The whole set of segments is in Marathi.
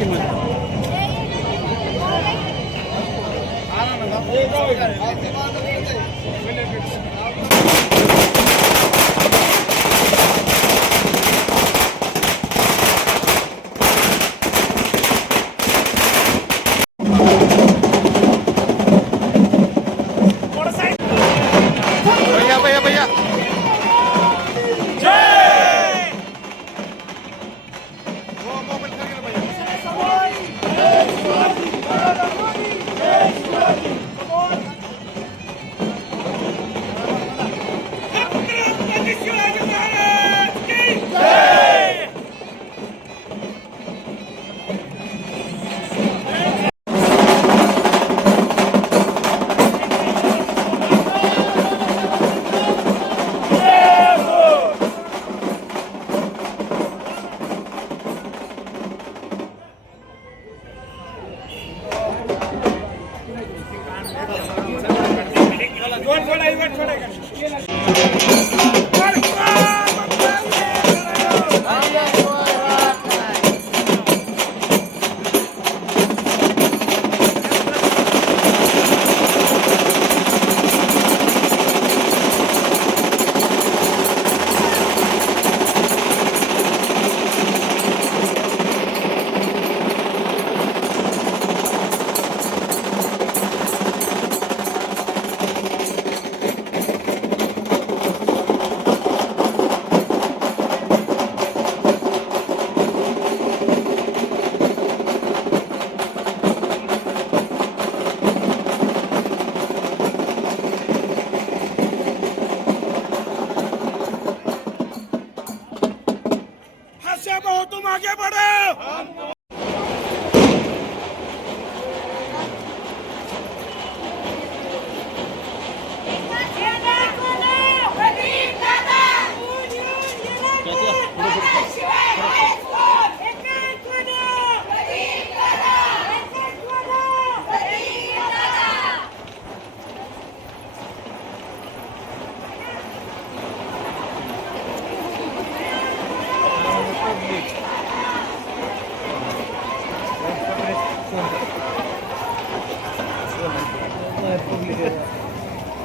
किंमत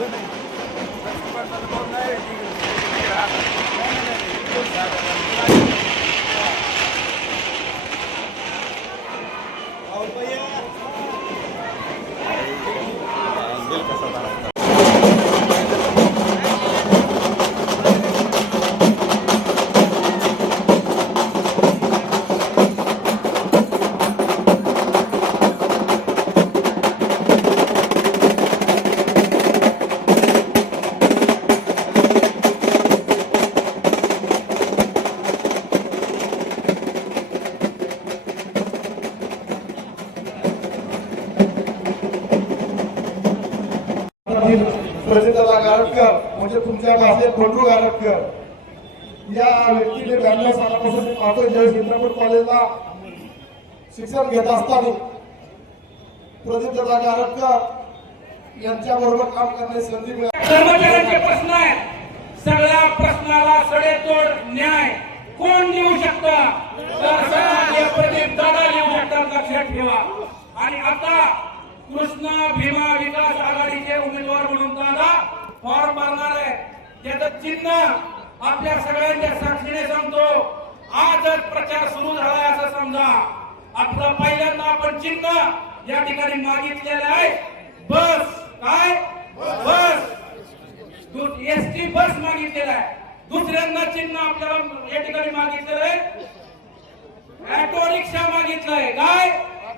Thank you. गारटकर म्हणजे तुमच्या भाषेत बंडू गारटकर या व्यक्तीने ब्याण्णव सालापासून पाहतो पाहतोय ज्यावेळेस इंद्रपूर कॉलेजला शिक्षण घेत असताना प्रदीपदादा गारटकर यांच्या बरोबर काम करण्याची संधी मिळाली. कर्मचाऱ्यांचे प्रश्न आहेत. सगळ्या प्रश्नाला सडेतोड न्याय कोण देऊ शकता? तर प्रदीप दादा देऊ शकतात लक्षात ठेवा. आणि आता कृष्णा भीमा विकास आघाडीचे उमेदवार म्हणून दादा फॉर्म भरणार आहे. त्याचं चिन्ह आपल्या सगळ्यांच्या साक्षीने सांगतो. आजच प्रचार सुरू झालाय असं समजा. आपलं पहिल्यांदा आपण चिन्ह या ठिकाणी मागितलेलं आहे. बस. काय? बस. एस टी बस मागितलेला आहे. दुसऱ्यांदा चिन्ह आपल्याला या ठिकाणी मागितलेलं आहे. ऑटो रिक्षा मागितलंय काय?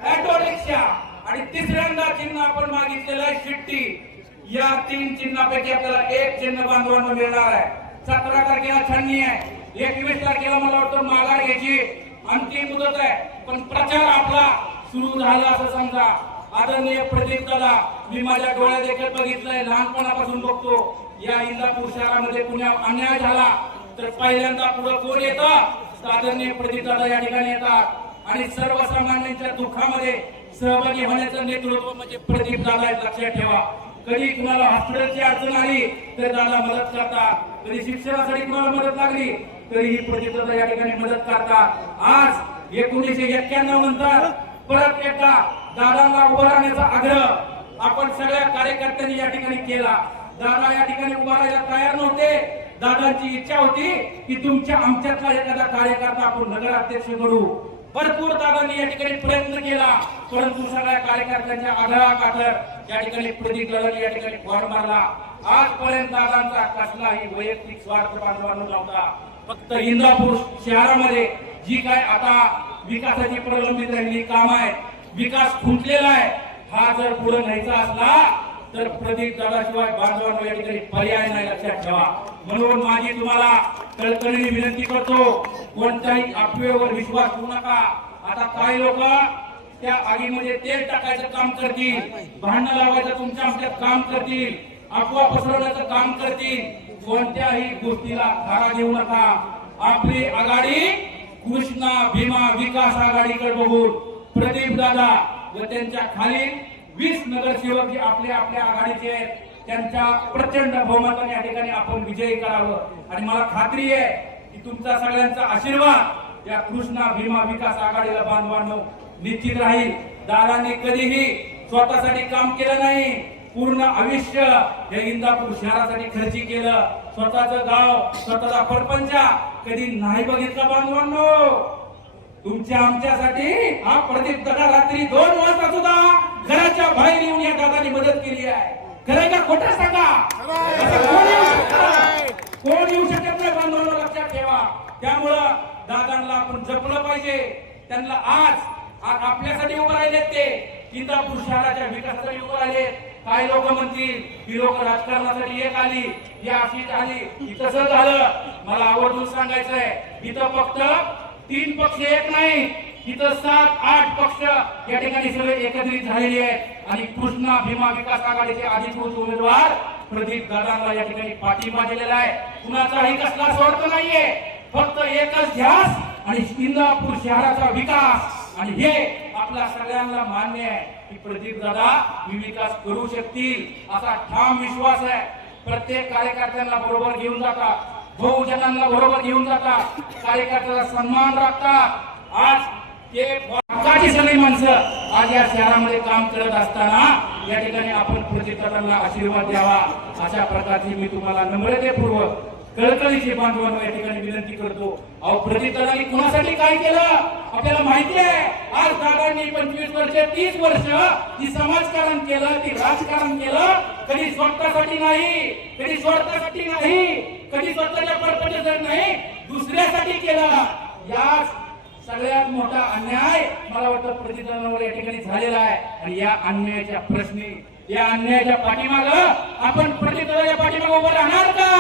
Auto rickshaw. आणि तिसऱ्यांदा चिन्ह आपण मागितलेलं आहे शिट्टी. या तीन चिन्हापैकी आपल्याला एक चिन्ह बांधवांना मिळणार आहे. सतरा तारखेला छाननी आहे. एकवीस तारखेला मला वाटतं माघार घ्यायची. अंतिम मुदत आहे. पण प्रचार आपला सुरू झाला असं समजा. आदरणीय प्रदीप दादा मी माझ्या डोळ्या देखील बघितलंय. लहानपणापासून बघतो. या इंदापूर शहरामध्ये पुण्या अन्याय झाला तर पहिल्यांदा पुढे कोण येतं? आदरणीय प्रदीप दादा या ठिकाणी येतात. आणि सर्वसामान्यांच्या दुःखामध्ये सहभागी होण्याचं नेतृत्व म्हणजे प्रदीप दादा लक्षात ठेवा. कधी कुणाला हॉस्पिटलची अडचण आली तर दादा मदत करतात कधी शिक्षणासाठी कुणाला मदत लागली तरी ही दादा या ठिकाणी मदत करतात आज एकोणीसशे एक्क्याण्णव नंतर परत एकदा दादांना उभं राहण्याचा आग्रह आपण सगळ्या कार्यकर्त्यांनी या ठिकाणी केला. दादा या ठिकाणी उभा राहायला तयार नव्हते. दादांची इच्छा होती की तुमच्या आमच्यातला एखादा कार्यकर्ता आपण नगराध्यक्ष करू भरपूर दादांनी या ठिकाणी प्रयत्न केला. परंतु सगळ्या कार्यकर्त्यांच्या आग्रहाखातर या ठिकाणी प्रदीप दादांनी या ठिकाणी भर मारला. आजपर्यंत दादांचा कसलाही वैयक्तिक स्वार्थ बांधवांना नव्हता फक्त इंदापूर शहरामध्ये जी काय आता विकासाची प्रलंबित राहिली काम आहे विकास खुंटलेला आहे हा जर पुढे न्यायचा असला तर प्रदीप दादाशिवाय बांधवांना या ठिकाणी पर्याय नाही लक्षात ठेवा. म्हणून माझी तुम्हाला कळकळीने विनंती करतो कोणत्याही अफवेवर विश्वास ठेवू नका. आता काही लोक त्या आगीमध्ये तेल टाकायचं काम करतील भांडणं लावायचं तुमच्या आमच्यात काम करतील अफवा पसरवण्याचं काम करतील. कोणत्याही गोष्टीला धारा देऊ नका. आपली आघाडी कृष्णा भीमा विकास आघाडीकडे बघून प्रदीप दादा व त्यांच्या खाली वीस नगरसेवक जे आपल्या आपल्या आघाडीचे आहेत त्यांच्या प्रचंड बहुमताने या ठिकाणी आपण विजयी करावं. आणि मला खात्री आहे की तुमचा सगळ्यांचा आशीर्वाद या कृष्णा भीमा विकास आघाडीला बांधवांनो निश्चित राहील. दादांनी कधीही स्वतःसाठी काम केलं नाही. पूर्ण आयुष्य हे इंदापूर शहरासाठी खर्ची केलं. स्वतःचं गाव स्वतःचा परपंच कधी नाही बघितलं बांधवांनो. तुमच्या आमच्यासाठी हा प्रदीप दादा रात्री दोन वाजता सुद्धा घराच्या बाहेर येऊन या दादानी मदत केली आहे. खरं का? खोटं सांगा. कोण येऊ शकतं? नाही बांधवांनो लक्षात ठेवा. त्यामुळं दादांना आपण जपलं पाहिजे. त्यांना आज आज आपल्यासाठी उभं राहिले ते. इंदापूर शहराच्या विकासासाठी उभं राहिले. काही लोक म्हणतील ही लोक राजकारणासाठी एक आली या अशीच आली. ही तसं झालं. मला आवर्जून सांगायचं आहे इथं फक्त तीन पक्ष एक नाही इथं सात आठ पक्ष या ठिकाणी सगळे एकत्रित झालेले आहेत. आणि कृष्णा भीमा विकास आघाडीचे अधिकृत उमेदवार प्रदीप दादांना या ठिकाणी पाठिंबा दिलेला आहे. कुणाचाही कसला स्वार्थ नाहीये. फक्त एकच ध्यास आणि इंदापूर शहराचा विकास. आणि हे आपल्या सगळ्यांना मान्य आहे की प्रदीप दादा मी विकास करू शकतील असा ठाम विश्वास आहे. प्रत्येक कार्यकर्त्यांना बरोबर घेऊन जातात. बहुजनांना बरोबर घेऊन जातात कार्यकर्त्याचा सन्मान राखतात आज ते हक्काची सगळी माणसं आज या शहरामध्ये काम करत असताना या ठिकाणी आपण प्रतिकारांना आशीर्वाद द्यावा. अशा प्रकारची मी तुम्हाला नम्रतेपूर्वक कळकळीचे बांधवांना या ठिकाणी विनंती करतो. अहो प्रतिकारांनी कुणासाठी काय केलं? आपल्याला माहिती आहे आज दादांनी पंचवीस वर्ष तीस वर्ष ती समाजकारण केलं ती राजकारण केलं. कधी स्वतःसाठी नाही कधी स्वार्थासाठी नाही कधी स्वतःच्या परपंचासाठी नाही दुसऱ्यासाठी केलं. या सगळ्यात मोठा अन्याय मला वाटतं प्रतिदानावर या ठिकाणी झालेला आहे. आणि या अन्यायाच्या प्रश्नी या अन्यायाच्या पाठीमाग आपण प्रतिदानाच्या पाठीमाग उभं राहणार का?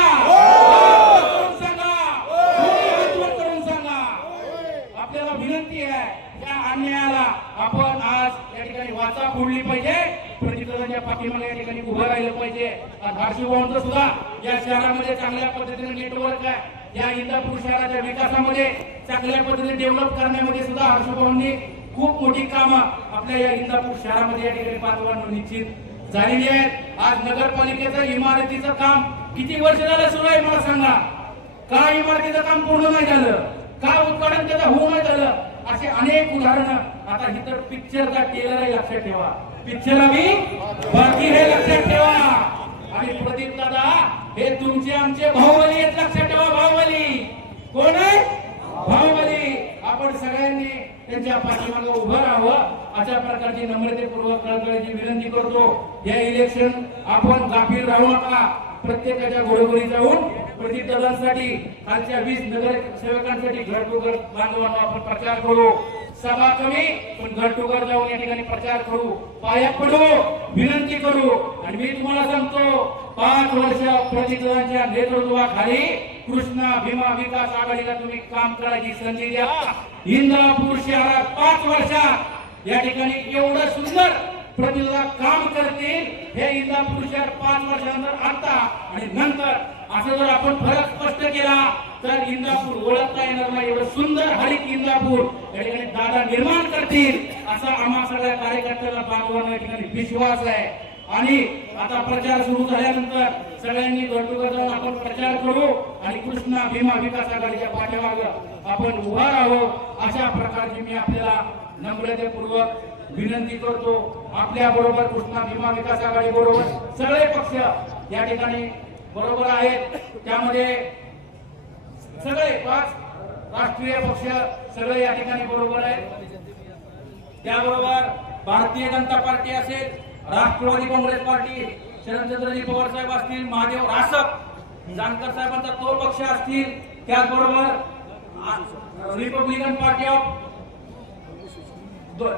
करून सांगा. सांगा. आपल्याला विनंती आहे या अन्यायाला आपण आज या ठिकाणी वाचा फोडली पाहिजे. प्रतिदानाच्या पाठीमागे या ठिकाणी उभं राहिलं पाहिजे. भाऊंचं सुद्धा या शहरामध्ये चांगल्या पद्धतीने नेटवर्क आहे. या इंदापूर शहराच्या विकासामध्ये चांगल्या पद्धतीने डेव्हलप करण्यामध्ये सुद्धा हर्षभाऊंनी खूप मोठी कामं आपल्या या इंदापूर शहरामध्ये या ठिकाणी बांधवांना निश्चित झालेली आहेत आज नगरपालिकेचं इमारतीचं काम किती वर्ष झालं सुरू आहे मला सांगा. का इमारतीचं काम पूर्ण नाही झालं? का उत्पादन त्याचं होऊ नाही झालं? असे अनेक उदाहरणं आता इतर पिक्चरचा टेलर आहे लक्षात ठेवा. पिक्चर आम्ही बाकी हे लक्षात ठेवा. आणि प्रदीप दादा हे तुमचे आमचे भाऊबली आहेत लक्षात ठेवा भाऊबली. कोण आहे? भाऊबली. आपण सगळ्यांनी त्यांच्या पाठीमागे उभं राहावं अशा प्रकारची नम्रतेपूर्वक कळकळीची विनंती करतो. या इलेक्शन आपण गाफील राहू नका. प्रत्येकाच्या घरोघरी जाऊन प्रदीप कालच्या खालच्या वीस नगर सेवकांसाठी घर टू घर बांधवांना आपण प्रचार करू. सभा कमी पण घर टू घर जाऊन या ठिकाणी प्रचार करू. पाया पडू विनंती करू. आणि मी तुम्हाला सांगतो पाच वर्ष प्रदीप नेतृत्वाखाली कृष्णा भीमा विकास आघाडीला तुम्ही काम करायची संधी द्या. इंदापूर शहरात पाच वर्षात या ठिकाणी एवढं सुंदर प्रतिभा काम करतील हे इंदापूर शहर पाच वर्षानंतर आता आणि नंतर असं जर आपण फरक स्पष्ट केला तर इंदापूर ओळखता येणार नाही. एवढं सुंदर हरित इंदापूर या ठिकाणी दादा निर्माण करतील असा आम्हा सगळ्या कार्यकर्त्याला बांधवांना या ठिकाणी विश्वास आहे. आणि आता प्रचार सुरू झाल्यानंतर सगळ्यांनी घरटुघर जाऊन आपण प्रचार करू आणि कृष्णा भीमा विकास आघाडीच्या पाठीमाग आपण उभा राहू. अशा प्रकारची मी आपल्याला नम्रतेपूर्वक विनंती करतो. आपल्या बरोबर कृष्णा भीमा विकास आघाडी बरोबर सगळे पक्ष या ठिकाणी बरोबर आहेत. त्यामध्ये सगळे पाच राष्ट्रीय पक्ष सगळे या ठिकाणी बरोबर आहेत. त्याबरोबर भारतीय जनता पार्टी असेल राष्ट्रवादी काँग्रेस पार्टी शरदचंद्रजी पवार साहेब असतील महादेव रासप जानकर साहेबांचा तो पक्ष असतील त्याचबरोबर रिपब्लिकन पार्टी ऑफ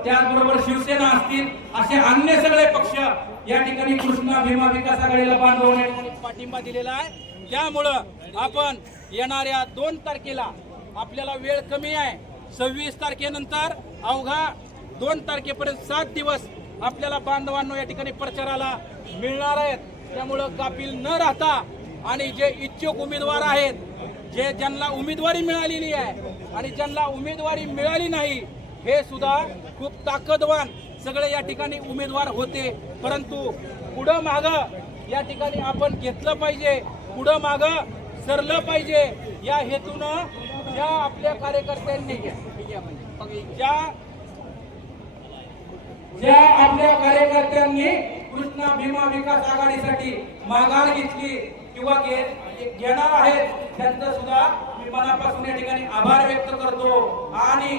त्याचबरोबर शिवसेना असतील असे अन्य सगळे पक्ष या ठिकाणी कृष्णा भीमा विकास आघाडीला बांधवणे पाठिंबा दिलेला आहे. त्यामुळं आपण येणाऱ्या दोन तारखेला आपल्याला वेळ कमी आहे. सव्वीस तारखेनंतर अवघा दोन तारखेपर्यंत सात दिवस आपल्याला बांधवांनो या ठिकाणी प्रचाराला मिळणार आहेत. त्यामुळं कापिल न राहता आणि जे इच्छुक उमेदवार आहेत जे ज्यांना उमेदवारी मिळालेली आहे आणि ज्यांना उमेदवारी मिळाली नाही हे सुद्धा खूप ताकदवान सगळे या ठिकाणी उमेदवार होते. परंतु पुढं माग या ठिकाणी आपण घेतलं पाहिजे पुढं माग सरलं पाहिजे. या हेतूनं ज्या आपल्या कार्यकर्त्यांनी ज्या ज्या आपल्या कार्यकर्त्यांनी कृष्णा भीमा विकास आघाडीसाठी माघार घेतली किंवा घेणार आहेत त्यांचा सुद्धा मी मनापासून या ठिकाणी आभार व्यक्त करतो. आणि